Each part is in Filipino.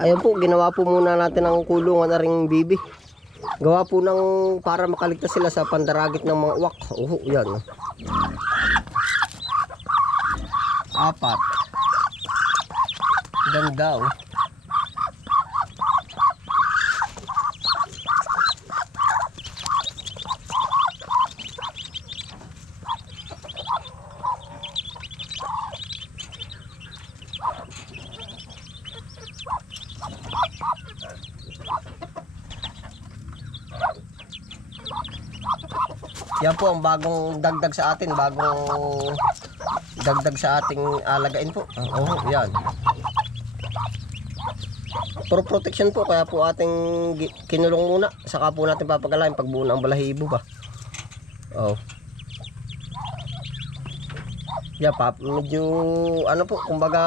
Ayun po, ginawa po muna natin ang kulungan na ring bibi. Gawa po ng para makaligtas sila sa pandaragit ng mga uwak. Oo, yan. Apat. Ganda oh. Yan po ang bagong dagdag sa atin, bagong dagdag sa ating alagain po. Oo, yan. Pro protection po, kaya po ating kinulong muna. Saka po natin papagalain pag buo na ang balahibo ba. Oh. Yeah, pap, medyo ano po, kumbaga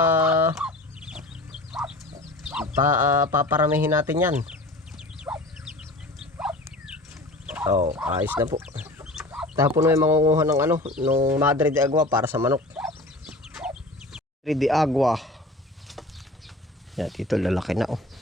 pa, ah, paparamihin natin yan. Oh, ayos na po. Tapos may mangunguha ng ano, nung Madre de Agua para sa manok. Madre de Agua. Yan, dito lalaki na oh.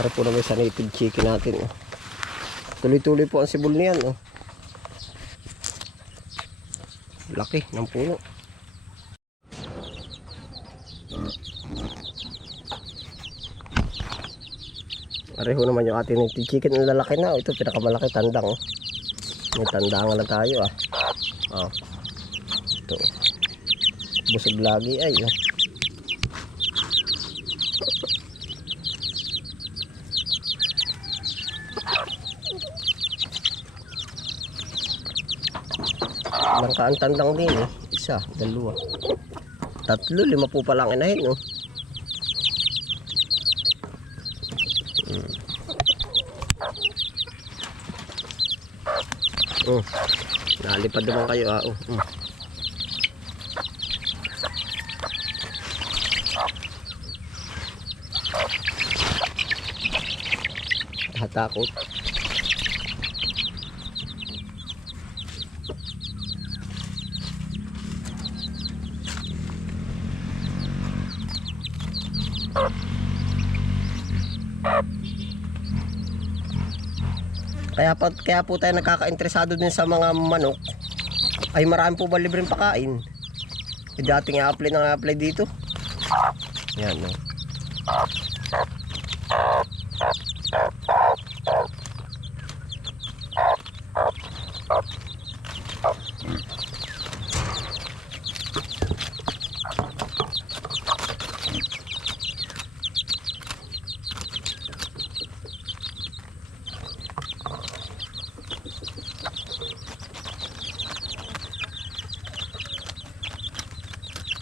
Para po naman sa native chicken natin. Oh. Tuloy-tuloy po ang sibol niyan. Oh. Laki ng puno. Pareho naman yung ating native chicken ang lalaki na. oh. Ito pinakamalaki tandang. Oh. May tandangan na tayo ah. Oh. Ito. Busog lagi ay. Oh. Langkaan tandang din eh. Isa, dalawa. Tatlo, lima po palang inahin oh. Hmm. Oh. Nalipad naman kayo ah. Oh. Mm. Hatakot. Kaya, pa, kaya po tayo nagkaka-interesado din sa mga manok. Ay marami po ba libreng pakain? E dating i-apply na i-apply dito. Yan no.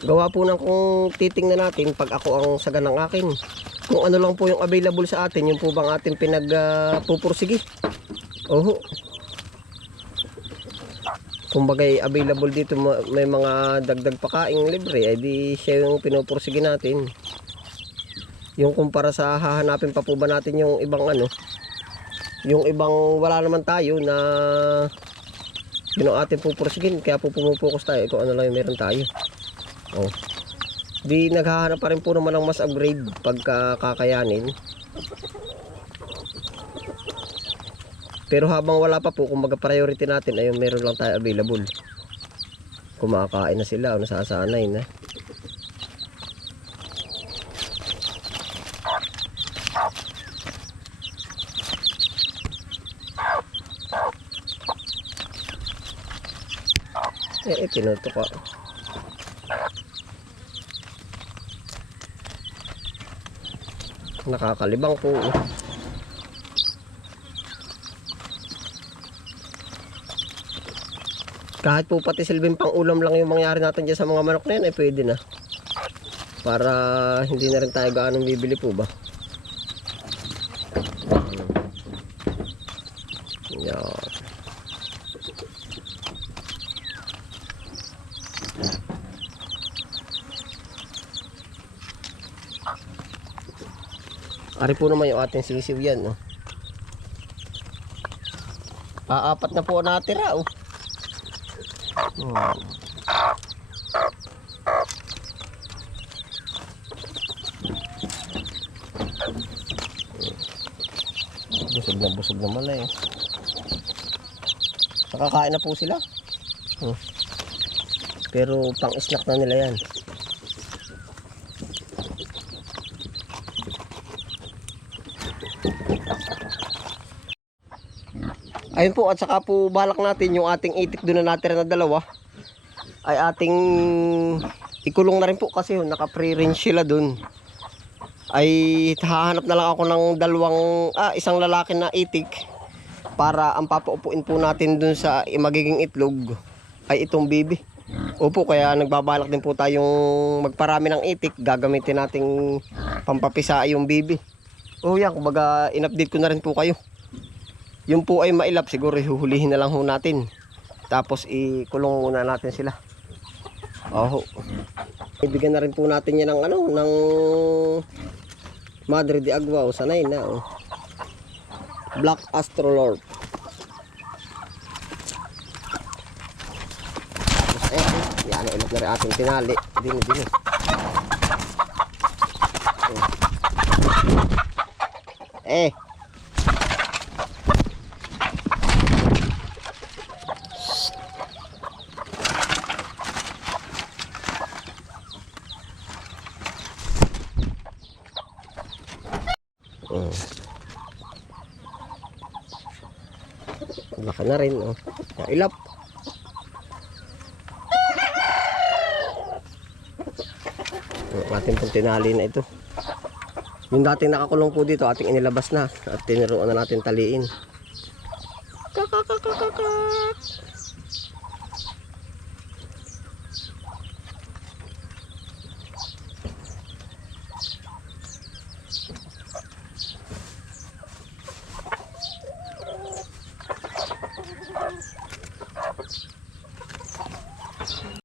Gawa po ng kung titingnan natin pag ako ang saga ng akin. Kung ano lang po yung available sa atin, yung po bang ating pinag uh. Oho. Kung bagay available dito ma- may mga dagdag pakaing libre, ay di siya yung pinupursigi natin. Yung kumpara sa hahanapin pa po ba natin yung ibang ano, yung ibang wala naman tayo na yun ang ating pupursigin, kaya po pumupokus tayo kung ano lang yung meron tayo. Oh. Di naghahanap pa rin po naman ng mas upgrade pagka kakayanin. Pero habang wala pa po, kumbaga priority natin ay yung meron lang tayo available. Kumakain na sila nasasanay na. Eh, eh, tinuto ko. Nakakalibang po. Kahit po pati silbing pang ulam lang yung mangyari natin dyan sa mga manok na yan, ay pwede na. Para hindi na rin tayo gaanong bibili po ba. Yan. Ari po naman yung ating sisiw yan. Oh. Aapat na po natira. Oh. Oh. Busog na busog na eh. Nakakain na po sila. Oh. Pero pang snack na nila yan. Ayun po, at saka po balak natin yung ating itik doon na natira na dalawa ay ating ikulong na rin po kasi yun, naka-free range sila doon. Ay hahanap na lang ako ng dalawang, ah, isang lalaki na itik para ang papaupuin po natin doon sa magiging itlog ay itong bibi. Opo, kaya nagbabalak din po tayong magparami ng itik, gagamitin nating pampapisa yung bibi. Oh yan, kumbaga in-update ko na rin po kayo. Yung po ay mailap, siguro huhulihin na lang ho natin. Tapos ikulong muna natin sila. Oh. Ibigyan na rin po natin yan ng ano, ng Madre de Agua o sanay na. Oh. Black Astrolord. Tapos eh, eh, yan, ilap na rin ating tinali. Dini, dini. Oh. Eh, Oh. Laki na rin, oh. Kailap. Ang ating pong tinali na ito. Yung dating nakakulong po dito, ating inilabas na. At tiniruan na natin taliin.